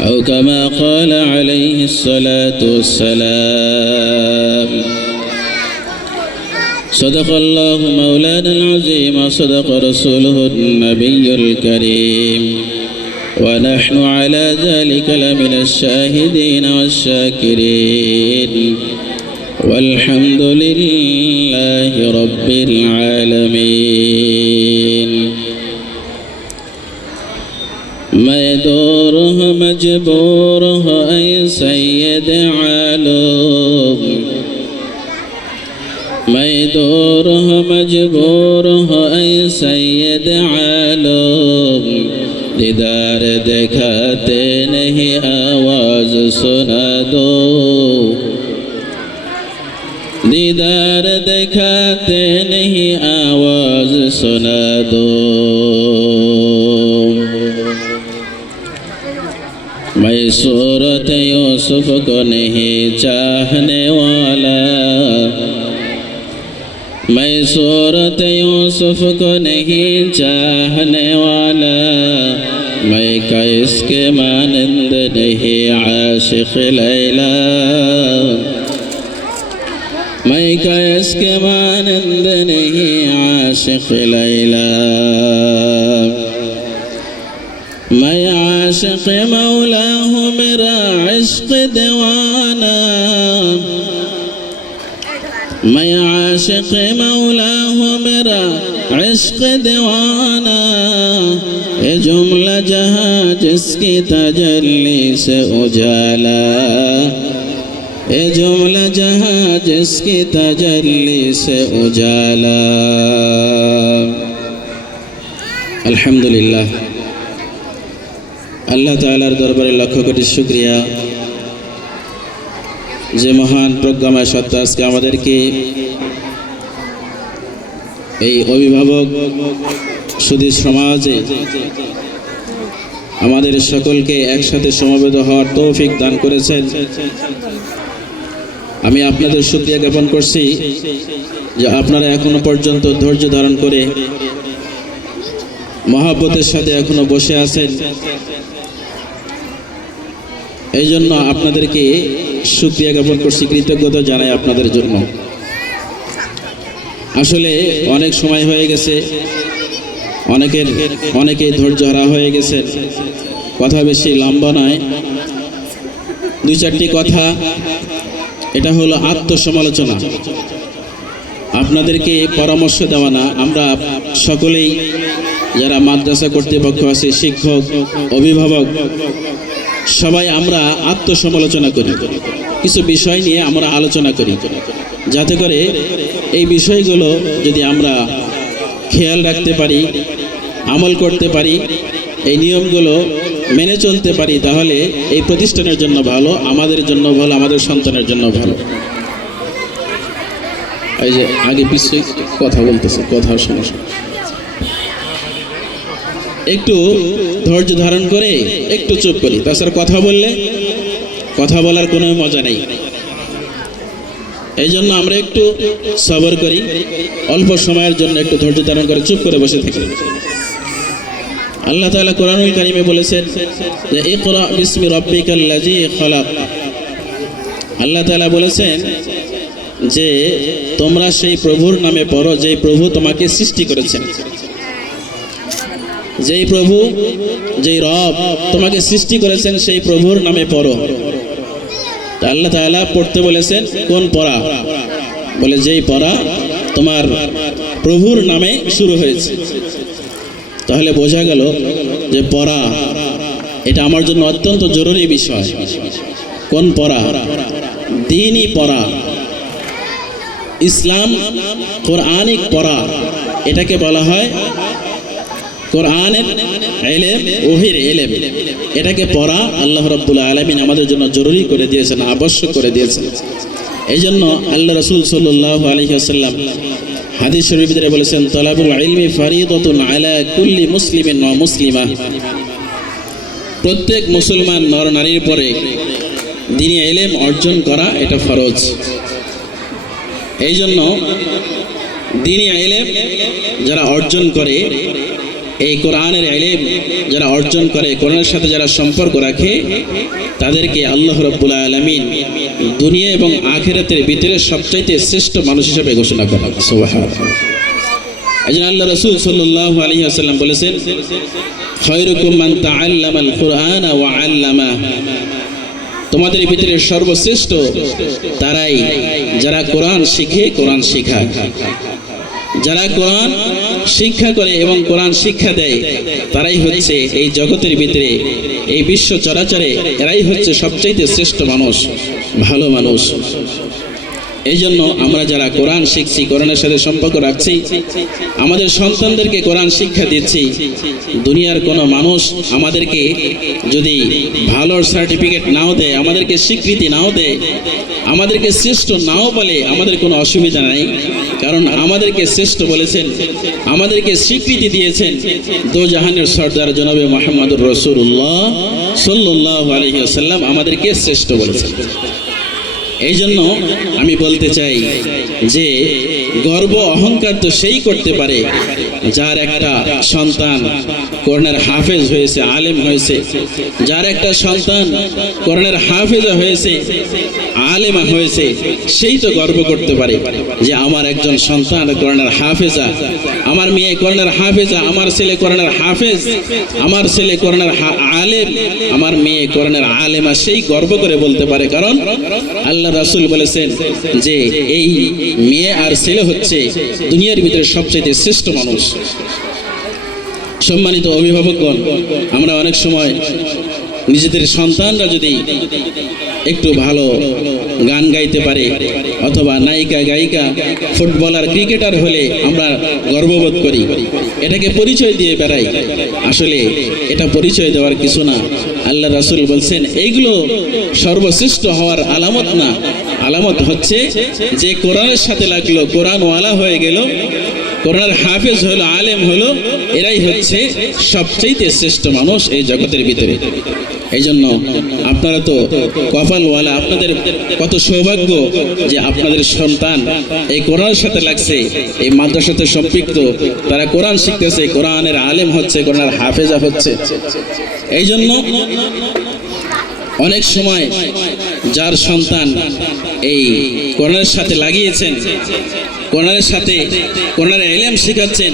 أو كما قال عليه الصلاة والسلام. صدق الله مولانا العظيم وصدق رسوله النبي الكريم، ونحن على ذلك لمن الشاهدين والشاكرين، والحمد لله رب العالمين. ميدوره مجبوره أي سيد عالم، ميدوره مجبوره أي سيد عالم، دیدار دکھاتے نہیں آواز سنا دو، دیدار دکھاتے نہیں آواز سنا دو. میں صورت یوسف کو نہیں چاہنے والا، میں صورت یوسف کو نہیں چاہنے والا، میں کا اس کے مانند نہیں عاشق لیلا، میں کا اس کے مانند نہیں عاشق لیلا. میں عاشق مولا ہوں میرا عشق دیوانہ، میں عاشق مولا ہوں میرا عشق دیوانہ. یہ جملہ جہاں جس کی تجلی سے اجالا، یہ جملہ جہاں جس کی تجلی سے اجالا. আলহামদুলিল্লাহ, আল্লাহ তাআলার দরবারে লক্ষ কোটি শুকরিয়া যে মহান প্রজ্ঞাময় সত্তা আজকে আমাদেরকে এই অভিভাবক সুধী সমাজে আমাদের সকলকে একসাথে সমবেত হওয়ার তৌফিক দান করেছেন. আমি আপনাদের শুকরিয়া জ্ঞাপন করছি যে আপনারা এখনো পর্যন্ত ধৈর্য ধারণ করে মহব্বতের সাথে এখনো বসে আছেন। এই জন্য আপনাদেরকে শুকরিয়া জ্ঞাপন করছি, কৃতজ্ঞতা জানাই আপনাদের জন্য। আসলে অনেক সময় হয়ে গেছে, অনেকেই ধৈর্য হারা হয়ে গেছে। কথা বেশি লম্বা নয়, দুই চারটি কথা। এটা হলো আত্মসমালোচনা, আপনাদেরকে পরামর্শ দেওয়া না। আমরা সকলেই যারা মাদ্রাসা কর্তৃপক্ষ আছে, শিক্ষক, অভিভাবক, সবাই আমরা আত্মসমালোচনা করি, কিছু বিষয় নিয়ে আমরা আলোচনা করি, যাতে করে এই বিষয়গুলো যদি আমরা খেয়াল রাখতে পারি, আমল করতে পারি, এই নিয়মগুলো মেনে চলতে পারি, তাহলে এই প্রতিষ্ঠানের জন্য ভালো, আমাদের জন্য ভালো, আমাদের সন্তানের জন্য ভালো। এই যে আগে পিছিয়ে কথা বলতেছে, কথার সমস্যা। একটু ধৈর্য ধারণ করে একটু চুপ করি, তাছাড়া কথা বললে কথা বলার কোনো মজা নেই। এই জন্য আমরা একটু সবর করি, অল্প সময়ের জন্য একটু ধৈর্য ধারণ করে চুপ করে বসে থাকি। আল্লাহ তাআলা কোরআনুল কারীমে বলেছেন যে ইকরা বিসমি রাব্বিকাল্লাযী খালাক। আল্লাহ তাআলা বলেছেন যে তোমরা সেই প্রভুর নামে পড়ো যেই প্রভু তোমাকে সৃষ্টি করেছেন। যেই প্রভু, যেই রব তোমাকে সৃষ্টি করেছেন সেই প্রভুর নামে পড়ো। আল্লাহ তাআলা পড়তে বলেছেন কোন পড়া? বলে যেই পড়া তোমার প্রভুর নামে শুরু হয়েছে। তাহলে বোঝা গেল যে পড়া এটা আমার জন্য অত্যন্ত জরুরি বিষয়। কোন পড়া? দ্বীনি পড়া, ইসলাম কোরআনিক পড়া, এটাকে বলা হয় কোরআনের ইলম, ওহীর ইলম। এটাকে পড়া আল্লাহ রাব্বুল আলামিন আমাদের জন্য জরুরি করে দিয়েছেন, আবশ্যক করে দিয়েছেন। এই জন্য আল্লাহ রাসূল সাল্লাল্লাহু আলাইহি ওয়াসাল্লাম হাদিস শরীফে ভিতরে বলেছেন তালাবুল ইলমি ফারিদাতুন আলা কুল্লি মুসলিমিন ওয়া মুসলিমা। প্রত্যেক মুসলমান নর নারীর পরে দ্বীনি ইলম অর্জন করা এটা ফরজ। এই জন্য দ্বীনি ইলম যারা অর্জন করে এই কোরআনের ইলম যারা অর্জন করে, কোরআনের সাথে যারা সম্পর্ক রাখে, তাদেরকে আল্লাহ রাব্বুল আলামিন দুনিয়া এবং আখিরাতের ভিতরে সবচাইতে শ্রেষ্ঠ মানুষ হিসেবে ঘোষণা করেন। সুবহানাল্লাহ। এজন্য আল্লাহ রাসূল সাল্লাল্লাহু আলাইহি ওয়াসাল্লাম বলেছেন, খায়রুকুম মান তাআল্লামাল কুরআনা ওয়া আল্লামা, তোমাদের ভিতরে সর্বশ্রেষ্ঠ তারাই যারা কোরআন শিখে, কোরআন শেখায়। যারা কোরআন শিক্ষা করে এবং কোরআন শিক্ষা দেয়, তারাই হচ্ছে এই জগতের ভিতরে, এই বিশ্ব চরাচরে এরাই হচ্ছে সবচাইতে শ্রেষ্ঠ মানুষ, ভালো মানুষ। এই জন্য আমরা যারা কোরআন শিখছি, কোরআনের সাথে সম্পর্ক রাখছি, আমাদের সন্তানদেরকে কোরআন শিক্ষা দিচ্ছি, দুনিয়ার কোনো মানুষ আমাদেরকে যদি ভালো সার্টিফিকেট নাও দেয়, আমাদেরকে স্বীকৃতি নাও দেয়, আমাদেরকে শ্রেষ্ঠ নাও বলে, আমাদের কোনো অসুবিধা নাই। কারণ আমাদেরকে শ্রেষ্ঠ বলেছেন, আমাদেরকে স্বীকৃতি দিয়েছেন দো জাহানের সর্দার জনাবে মুহাম্মদুর রাসূলুল্লাহ সাল্লাল্লাহু আলাইহি ওয়াসাল্লাম আমাদেরকে শ্রেষ্ঠ বলেছেন। এই জন্য আমি বলতে চাই যে গর্ব অহংকার তো সেই করতে পারে যার একটা সন্তান কোরআনের হাফেজ হয়েছে, আলেম হয়েছে, যার একটা সন্তান কোরআনের হাফেজা হয়েছে, আলেমা হয়েছে, সেই তো গর্ব করতে পারে যে আমার একজন সন্তান কোরআনের হাফেজা, আমার মেয়ে কোরআনের হাফেজা, আমার ছেলে কোরআনের হাফেজ, আমার ছেলে কোরআনের আলেম, আমার মেয়ে কোরআনের আলেমা, সেই গর্ব করে বলতে পারে। কারণ আল্লাহ রাসূল বলেছেন যে এই মেয়ে আর ছেলে হচ্ছে দুনিয়ার ভিতরে সবচেয়ে শ্রেষ্ঠ মানুষ। সম্মানিত অভিভাবকগণ, আমরা অনেক সময় নিজেদের সন্তানরা যদি একটু ভালো গান গাইতে পারে, অথবা নায়িকা, গায়িকা, ফুটবলার, ক্রিকেটার হলে আমরা গর্ববোধ করি, এটাকে পরিচয় দিয়ে বেড়াই। আসলে এটা পরিচয় দেওয়ার কিছু না। আল্লাহ রাসূল বলছেন এইগুলো সর্বশ্রেষ্ঠ হওয়ার আলামত না, আলামত হচ্ছে যে কোরআনের সাথে লাগলো, কোরআনওয়ালা হয়ে গেল, কোরআনের হাফেজ হলো, আলেম হলো, এরাই হচ্ছে সবচেয়ে শ্রেষ্ঠ মানুষ এই জগতের ভিতরে। এই জন্য আপনারা তো কপালওয়ালা, আপনাদের কত সৌভাগ্য যে আপনাদের সন্তান এই কোরআনের সাথে লাগছে, এই মাদ্রাসাতে সম্পৃক্ত, তারা কোরআন শিখতেছে, কোরআনের আলেম হচ্ছে, কোরআনের হাফেজা হচ্ছে। এই জন্য অনেক সময় যার সন্তান এই কোরআনের সাথে লাগিয়েছেন, কোরআনের সাথে কোরআনের ইলম শিখাচ্ছেন,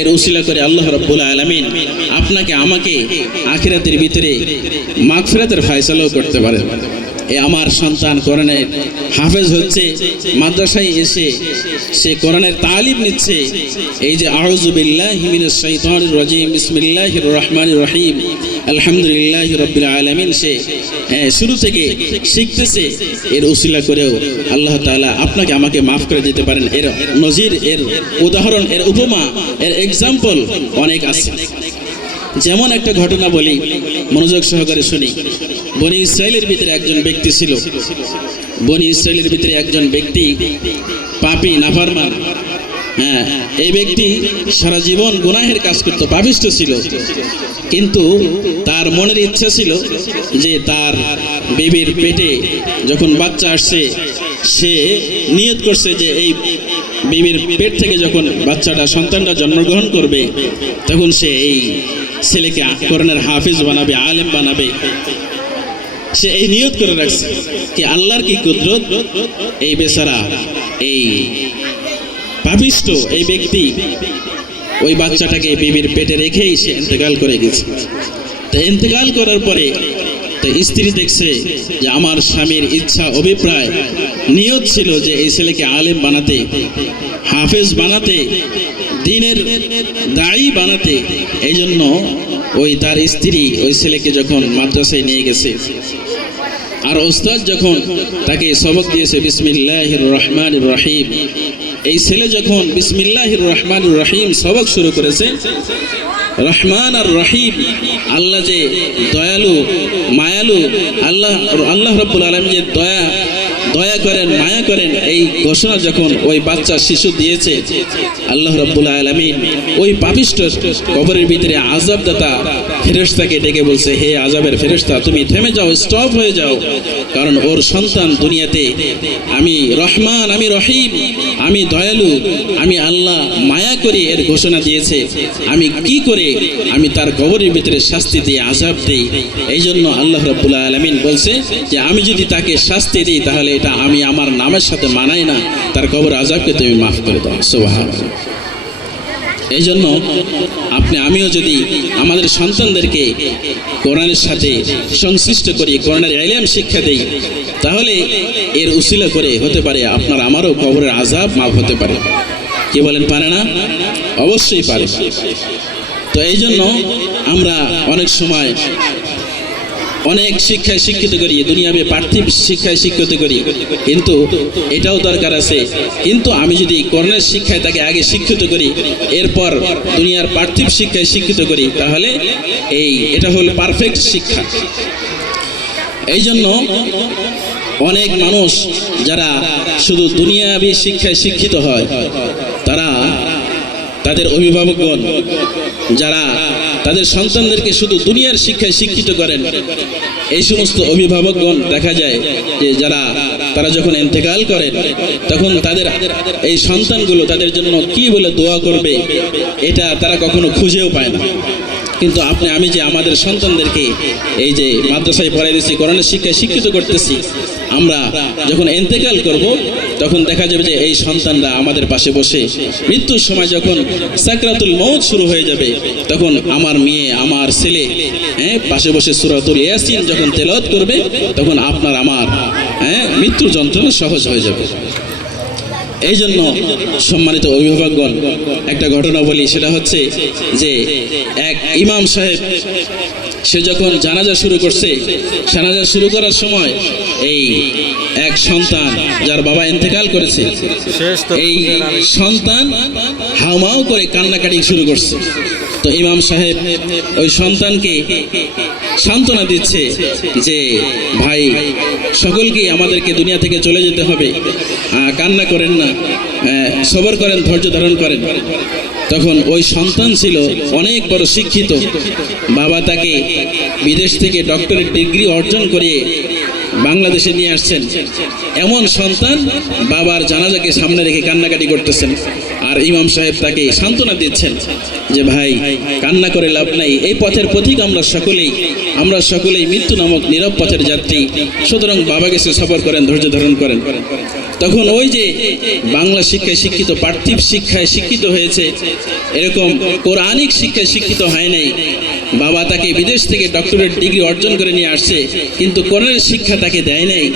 এর উসিলা করে আল্লাহ রাব্বুল আলামিন আপনাকে আমাকে আখিরাতের ভিতরে মাগফিরাতের ফয়সালাও করতে পারেন। আমার সন্তান কোরআনের হাফেজ হচ্ছে, মাদ্রাসায় এসে সে কোরআনের তালিম নিচ্ছে, এই যে আউযু বিল্লাহি মিনাশ শাইতানির রাজিম বিসমিল্লাহির রহমানির রহিম আলহামদুলিল্লাহি রাব্বিল আলামিন, সে শুরু থেকে শিখতেছে, এর উসিলা করেও আল্লাহ তাআলা আপনাকে আমাকে মাফ করে দিতে পারেন। এর নজির, এর উদাহরণ, এর উপমা, এর এক্সাম্পল অনেক আছে। যেমন একটা ঘটনা বলি, মনোযোগ সহকারে শুনি। বনি ইসরাইলের ভিতরে একজন ব্যক্তি ছিল, বনি ইসরাইলের ভিতরে একজন ব্যক্তি পাপী, নাফরমান। এই ব্যক্তি সারা জীবন গুনাহের কাজ করত, পাপিষ্ঠ ছিল, কিন্তু তার মনের ইচ্ছা ছিল যে তার বিবির পেটে যখন বাচ্চা আসছে, সে নিয়ত করছে যে এই বিবির পেট থেকে যখন বাচ্চাটা, সন্তানটা জন্মগ্রহণ করবে, তখন সে এই ছেলেকে কোরআনের হাফেজ বানাবে, আলেম বানাবে। সে এই নিয়ত করে রাখছে। কি আল্লাহর কি কুদরত, এই বেচারা, এই পাপিষ্ঠ এই ব্যক্তি ওই বাচ্চাটাকে বিবির পেটে রেখেই সে ইন্তেকাল করে গেছে। তা ইন্তেকাল করার পরে স্ত্রী দেখছে যে আমার স্বামীর ইচ্ছা, অভিপ্রায়, নিয়ত ছিল যে এই ছেলেকে আলেম বানাতে, হাফেজ বানাতে, দ্বীনের দায়ী বানাতে। এই জন্য ওই তার স্ত্রী ওই ছেলেকে যখন মাদ্রাসায় নিয়ে গেছে, আর ওস্তাদ যখন তাকে সবক দিয়েছে বিসমিল্লাহির রহমানির রহিম, এই ছেলে যখন বিসমিল্লাহির রহমানির রহিম সবক শুরু করেছে, রহমান আর রহিম, আল্লাহ যে দয়ালু, মায়ালু, আল্লাহ রাব্বুল আলামিন যে দয়া দয়া করেন, মায়া করেন, এই ঘোষণা যখন ওই বাচ্চা শিশু দিয়েছে, আল্লাহ রাব্বুল আলামিন ওই পাপিষ্ঠ কবরের ভিতরে আযাবদাতা ফেরেশতাকে ডেকে বলছে, হে আযাবের ফেরেশতা, তুমি থেমে যাও, স্টপ হয়ে যাও, কারণ ওর সন্তান দুনিয়াতে আমি রহমান, আমি রহিম, আমি দয়ালু, আমি আল্লাহ মায়া করি এর ঘোষণা দিয়েছে। আমি কি করে আমি তার কবরের ভিতরে শাস্তি দিই, আযাব দিই? এই জন্য আল্লাহ রাব্বুল আলামিন বলছে যে আমি যদি তাকে শাস্তি দিই তাহলে এটা আমি আমার নামের সাথে মানাই না, তার কবর আযাবকে তুমি মাফ করে দাও। সুবহানাল্লাহ। এই জন্য আমিও যদি আমাদের সন্তানদেরকে কোরআনের সাথে সংশ্লিষ্ট করি, কোরআনের ইলম শিক্ষা দেই, তাহলে এর উসিলা করে হতে পারে আপনার আমারও কবরের আযাব মাফ হতে পারে। কি বলেন, পারে না? অবশ্যই পারে। তো এই জন্য আমরা অনেক সময় অনেক শিক্ষায় শিক্ষিত করি, দুনিয়াবে পার্থিব শিক্ষায় শিক্ষিত করি, কিন্তু এটাও দরকার আছে। কিন্তু আমি যদি কোরআনের শিক্ষায় তাকে আগে শিক্ষিত করি, এরপর দুনিয়ার পার্থিব শিক্ষায় শিক্ষিত করি, তাহলে এটা হলো পারফেক্ট শিক্ষা। এই জন্য অনেক মানুষ যারা শুধু দুনিয়াবী শিক্ষায় শিক্ষিত হয়, তাদের অভিভাবকগণ যারা তাদের সন্তানদেরকে শুধু দুনিয়ার শিক্ষায় শিক্ষিত করেন, এই সমস্ত অভিভাবকগণ দেখা যায় যে তারা যখন ইন্তেকাল করেন, তখন তাদের এই সন্তানগুলো তাদের জন্য কি বলে দোয়া করবে এটা তারা কখনো খুঁজেও পায় না। কিন্তু আমি যে আমাদের সন্তানদেরকে এই যে মাদ্রাসায় পড়াই দিচ্ছি, কোরআনের শিক্ষায় শিক্ষিত করতেছি, আমরা যখন ইন্তেকাল করব তখন দেখা যাবে যে এই সন্তানরা আমাদের পাশে বসে মৃত্যুর সময় যখন সাকরাতুল মউত শুরু হয়ে যাবে, তখন আমার মেয়ে, আমার ছেলে পাশে বসে সূরাতুল ইয়াসিন যখন তেলাওয়াত করবে, তখন আপনার আমার মৃত্যুর যন্ত্রণা সহজ হয়ে যাবে। এই জন্য সম্মানিত অভিভাবকগণ, একটা ঘটনা বলি, সেটা হচ্ছে যে এক ইমাম সাহেব সে যখন জানাজা শুরু করছে, জানাজা শুরু করার সময় এই এক সন্তান যার বাবা ইন্তেকাল করেছে, এই সন্তান হাউমাউ করে কান্নাকাটি শুরু করছে। তো ইমাম সাহেব ওই সন্তানকে সান্ত্বনা দিচ্ছে যে ভাই, সকলকেই আমাদেরকে দুনিয়া থেকে চলে যেতে হবে, কান্না করেন না, সবর করেন, ধৈর্য ধারণ করেন। তখন ওই সন্তান ছিল অনেক বড় শিক্ষিত, বাবা তাকে বিদেশ থেকে ডক্টরেট ডিগ্রি অর্জন করে বাংলাদেশে নিয়ে আসছেন। এমন সন্তান বাবার জানাজাকে সামনে রেখে কান্নাকাটি করতেছেন, আর ইমাম সাহেব তাকে সান্ত্বনা দিচ্ছেন যে ভাই, কান্না করে লাভ নাই, এই পথের পথিক আমরা সকলেই মৃত্যু নামক নীরব পথের যাত্রী, সুতরাং বাবা গেছে, সবর করেন, ধৈর্য ধারণ করেন। তখন ওই যে বাংলা শিক্ষায় শিক্ষিত, পার্থিব শিক্ষায় শিক্ষিত হয়েছে, এরকম কোরআনিক শিক্ষায় শিক্ষিত হয় নাই, বাবা তাকে বিদেশ থেকে ডক্টরেট ডিগ্রি অর্জন করে নিয়ে আসছে, কিন্তু কোরআনের শিক্ষা তাকে দেয় নাই।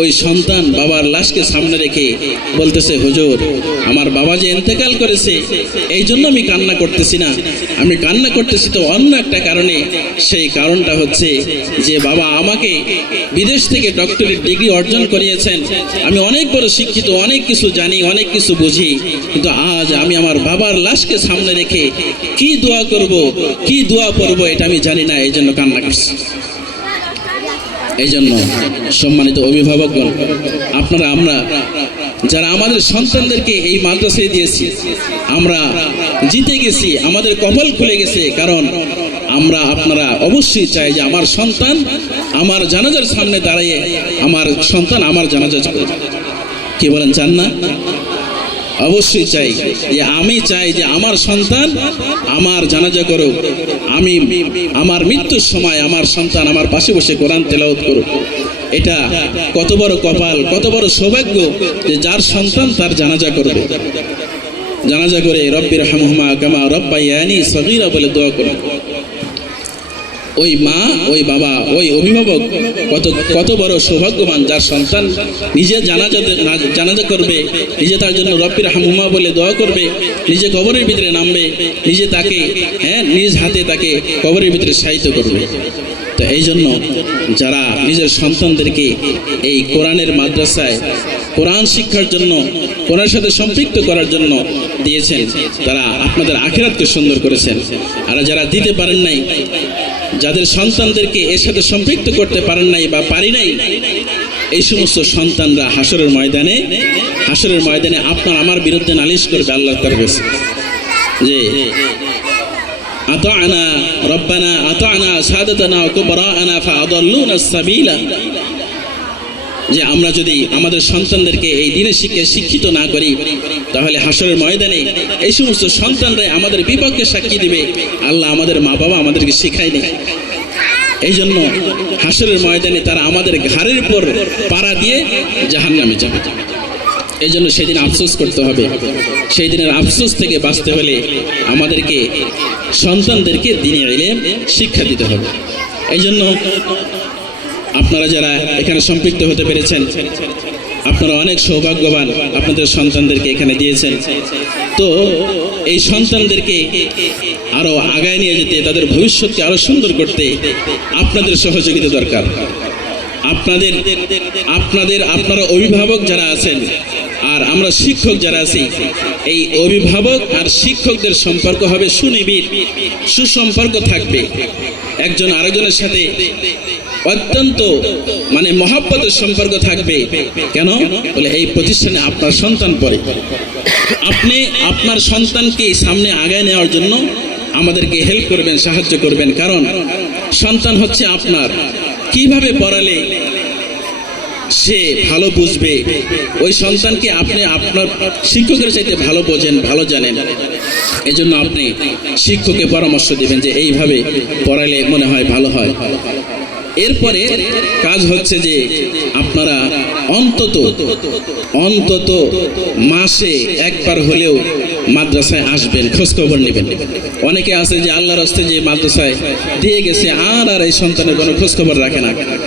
ওই সন্তান বাবার লাশকে সামনে রেখে বলতেছে, হুজুর, আমার বাবা যে ইন্তেকাল করেছে, এই জন্য আমি কান্না করতেছি না, আমি কান্না করতেছি তো অন্য একটা কারণে। সেই কারণটা হচ্ছে যে বাবা আমাকে বিদেশ থেকে ডক্টরেট ডিগ্রি অর্জন করিয়েছেন, আমি অনেক বড় শিক্ষিত, অনেক কিছু জানি, অনেক কিছু বুঝি, কিন্তু আজ আমি আমার বাবার লাশকে সামনে রেখে কি দোয়া করব, কি দোয়া পড়বো এটা আমি জানি না, এই জন্য কান্না করছি। এই জন্য সম্মানিত অভিভাবকগণ, আমরা যারা আমাদের সন্তানদেরকে এই মাদ্রাসায় দিয়েছি, আমরা জিতে গেছি, আমাদের কপাল খুলে গেছে, কারণ আপনারা অবশ্যই চাই যে আমার সন্তান আমার জানাজার সামনে দাঁড়িয়ে আমার সন্তান আমার জানাজা করবে। কি বলেন, চান না? অবশ্যই চাই যে আমি চাই যে আমার সন্তান আমার জানাজা করুক, আমি আমার মৃত্যুর সময় আমার সন্তান আমার পাশে বসে কোরআন তেলাওয়াত করুক। এটা কত বড় কপাল, কত বড় সৌভাগ্য যে যার সন্তান তার জানাজা করবে, জানাজা করে রব্বি রহমহুমা কামা রব্বায়ানি সগীরা বলে দোয়া করবে। ওই মা, ওই বাবা, ওই অভিভাবক কত বড় সৌভাগ্যবান যার সন্তান নিজে জানাজা করবে, নিজে তার জন্য রব্বি রহমহুমা বলে দোয়া করবে, নিজে কবরের ভিতরে নামবে, নিজে তাকে নিজ হাতে তাকে কবরের ভিতরে শায়িত করবে। তো এই জন্য যারা নিজের সন্তানদেরকে এই কোরআনের মাদ্রাসায় কোরআন শিক্ষার জন্য, কোরআনের সাথে সম্পৃক্ত করার জন্য দিয়েছেন, তারা আপনাদের আখিরাতকে সুন্দর করেছেন। আর যারা দিতে পারেন নাই, যাদের সন্তানদেরকে এর সাথে সম্পৃক্ত করতে পারেন নাই বা পারি নাই, এই সমস্ত সন্তানরা হাসরের ময়দানে আপনার আমার বিরুদ্ধে নালিশ করবে আল্লাহর কাছে যে আতা'না রব্বানা আতা'না সাদাতানা ওয়া কুবরা'ানা ফাআদাল্লুনা আস-সাবিলা, যে আমরা যদি আমাদের সন্তানদেরকে এই দ্বীনের শিক্ষায় শিক্ষিত না করি তাহলে হাসরের ময়দানে এই সমস্ত সন্তানরা আমাদের বিপক্ষে সাক্ষী দিবে আল্লাহ আমাদের মা বাবা আমাদেরকে শেখায়নি। এই জন্য হাসরের ময়দানে তারা আমাদের ঘাড়ের উপর পাড়া দিয়ে জাহান্নামে যাবে। এই জন্য সেদিন আফসোস করতে হবে। সেই দিনের আফসোস থেকে বাঁচতে হলে আমাদেরকে সন্তানদেরকে দ্বীনের ইলম শিক্ষা দিতে হবে। এই জন্য আপনারা যারা এখানে সম্পৃক্ত হতে পেরেছেন আপনারা অনেক সৌভাগ্যবান, আপনাদের সন্তানদেরকে এখানে দিয়েছেন। তো এই সন্তানদেরকে আরো আগায় নিয়ে যেতে, তাদের ভবিষ্যৎকে আরো সুন্দর করতে আপনাদের সহযোগিতা দরকার। আপনারা অভিভাবক যারা আছেন আর আমরা শিক্ষক যারা আছি, এই অভিভাবক আর শিক্ষকদের সম্পর্ক হবে সুনিবিড়, সুসম্পর্ক থাকবে। একজন আরেকজনের সাথে অত্যন্ত মহব্বতের সম্পর্ক থাকবে। কেন বলে এই প্রতিষ্ঠানে আপনার সন্তান পড়ে। আপনি আপনার সন্তানকে সামনে আগায় নেওয়ার জন্য আমাদেরকে হেল্প করবেন, সাহায্য করবেন। কারণ সন্তান হচ্ছে আপনার। কিভাবে পড়ালে সে ভালো বুঝবে, ওই সন্তানকে আপনি আপনার শিক্ষকের চাইতে ভালো বোঝেন, ভালো জানেন। এই জন্য আপনি শিক্ষককে পরামর্শ দিবেন যে এইভাবে পড়ালে মনে হয় ভালো হয়। এরপরে কাজ হচ্ছে যে আপনারা অন্তত মাসে একবার হলেও মাদ্রাসায় আসবেন, খোঁজখবর নেবেন। অনেকে আছে যে আল্লাহর রাস্তায় যে মাদ্রাসায় দিয়ে গেছে আর এই সন্তানের কোনো খোঁজখবর রাখে না।